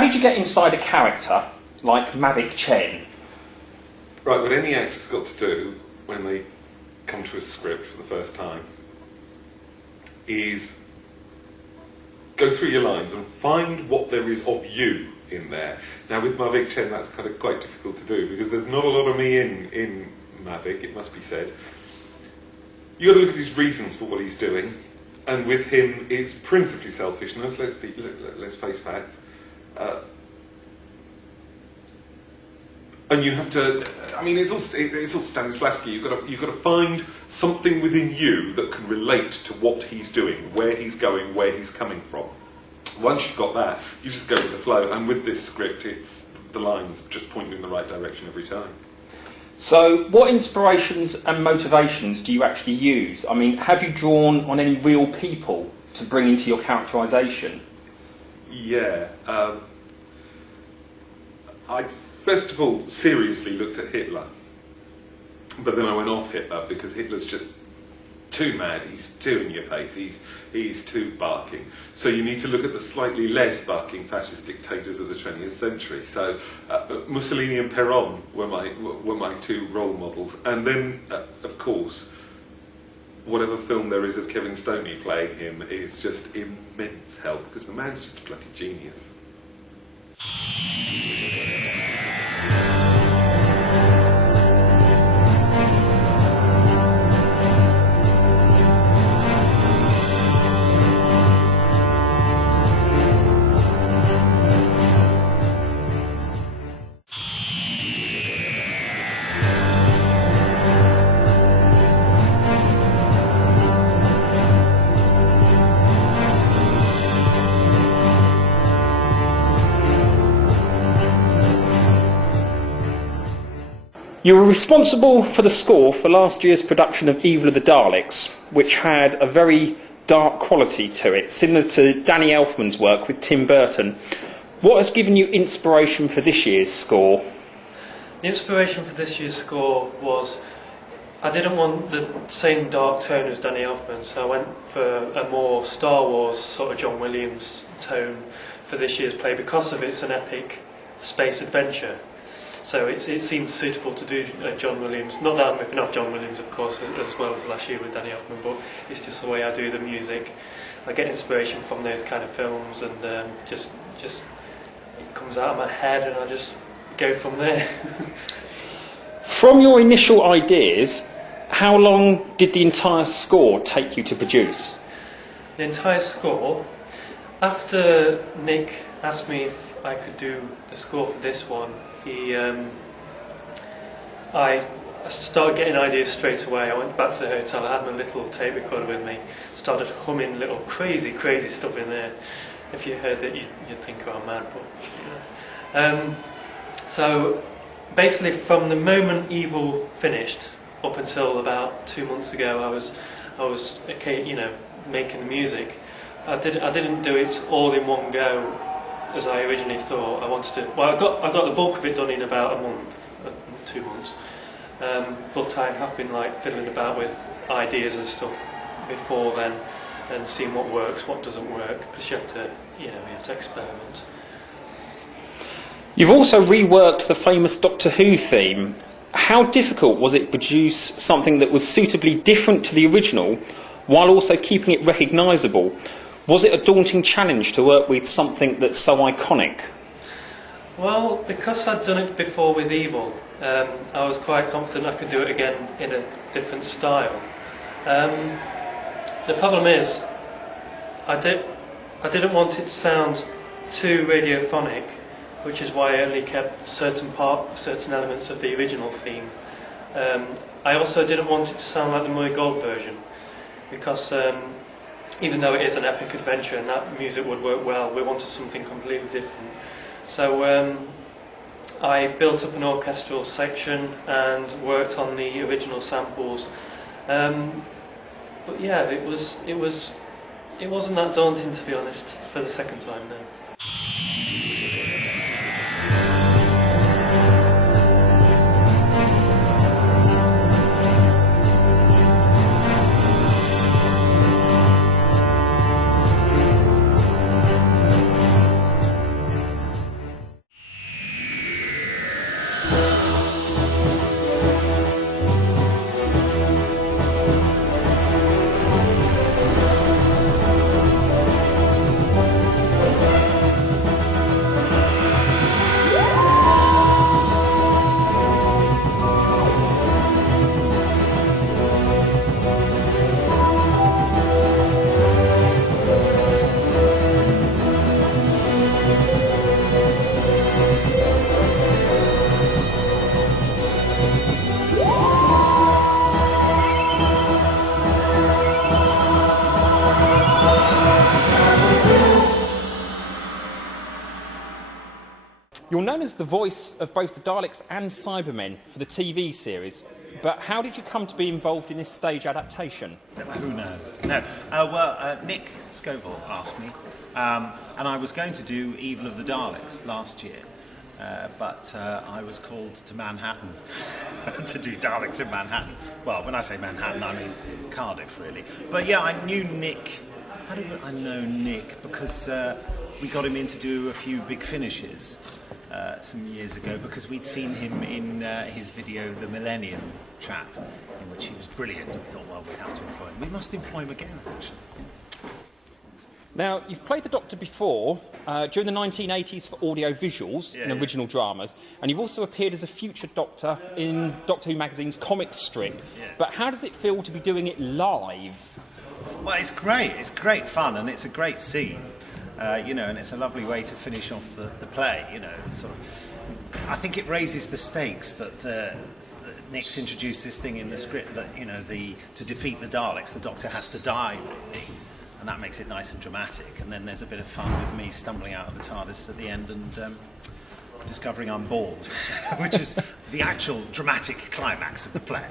did you get inside a character like Mavic Chen? Right, what any actor's got to do when they come to a script for the first time is go through your lines and find what there is of you in there. Now with Mavic Chen that's kind of quite difficult to do because there's not a lot of me in Mavic, it must be said. You've got to look at his reasons for what he's doing, and with him it's principally selfishness, let's face facts. And you have to, I mean, it's all Stanislavski. You've got to find something within you that can relate to what he's doing, where he's going, where he's coming from. Once you've got that, you just go with the flow. And with this script, it's the lines just pointing in the right direction every time. So, what inspirations and motivations do you actually use? I mean, have you drawn on any real people to bring into your characterisation? Yeah, I first of all seriously looked at Hitler, but then I went off Hitler because Hitler's just too mad, he's too in your face, he's too barking. So you need to look at the slightly less barking fascist dictators of the 20th century. So Mussolini and Peron were my two role models, and then of course whatever film there is of Kevin Stoney playing him is just immense help because the man's just a bloody genius. You were responsible for the score for last year's production of Evil of the Daleks, which had a very dark quality to it, similar to Danny Elfman's work with Tim Burton. What has given you inspiration for this year's score? The inspiration for this year's score was I didn't want the same dark tone as Danny Elfman, so I went for a more Star Wars sort of John Williams tone for this year's play because of it's an epic space adventure. So it seemed suitable to do John Williams. Not that I'm ripping off John Williams, of course, as well as last year with Danny Elfman, but it's just the way I do the music. I get inspiration from those kind of films, and just it comes out of my head, and I just go from there. From your initial ideas, how long did the entire score take you to produce? The entire score, after Nick asked me if I could do the score for this one, I started getting ideas straight away. I went back to the hotel, I had my little tape recorder with me, started humming little crazy stuff in there. If you heard that, you'd think I'm mad, but so basically from the moment Evil finished up until about 2 months ago, I was okay, making the music. I didn't do it all in one go as I originally thought. I wanted to. Well, I got the bulk of it done in about a month, 2 months. But I have been fiddling about with ideas and stuff before then, and seeing what works, what doesn't work, because you have to experiment. You've also reworked the famous Doctor Who theme. How difficult was it to produce something that was suitably different to the original, while also keeping it recognisable? Was it a daunting challenge to work with something that's so iconic? Well, because I'd done it before with Evil, I was quite confident I could do it again in a different style. The problem is, I didn't want it to sound too radiophonic, which is why I only kept certain elements of the original theme. I also didn't want it to sound like the Murray Gold version, because even though it is an epic adventure and that music would work well, we wanted something completely different. So I built up an orchestral section and worked on the original samples. But yeah, it wasn't that daunting, to be honest, for the second time now. known as the voice of both the Daleks and Cybermen for the TV series, but how did you come to be involved in this stage adaptation? Who knows? No. Nick Scovell asked me, and I was going to do Evil of the Daleks last year, but I was called to Manhattan to do Daleks in Manhattan. Well, when I say Manhattan, I mean Cardiff, really. But yeah, I knew Nick. How did I know Nick? Because we got him in to do a few big finishes some years ago, because we'd seen him in his video, The Millennium Trap, in which he was brilliant. We thought, well, we have to employ him. We must employ him again, actually. Now, you've played the Doctor before, during the 1980s for audio visuals in original dramas, and you've also appeared as a future Doctor in Doctor Who magazine's comic strip. Yes. But how does it feel to be doing it live? Well, it's great. It's great fun, and it's a great scene. And it's a lovely way to finish off the play. Sort of. I think it raises the stakes that Nick's introduced this thing in the script that to defeat the Daleks, the Doctor has to die, really, and that makes it nice and dramatic. And then there's a bit of fun with me stumbling out of the TARDIS at the end and discovering I'm bald, which is the actual dramatic climax of the play.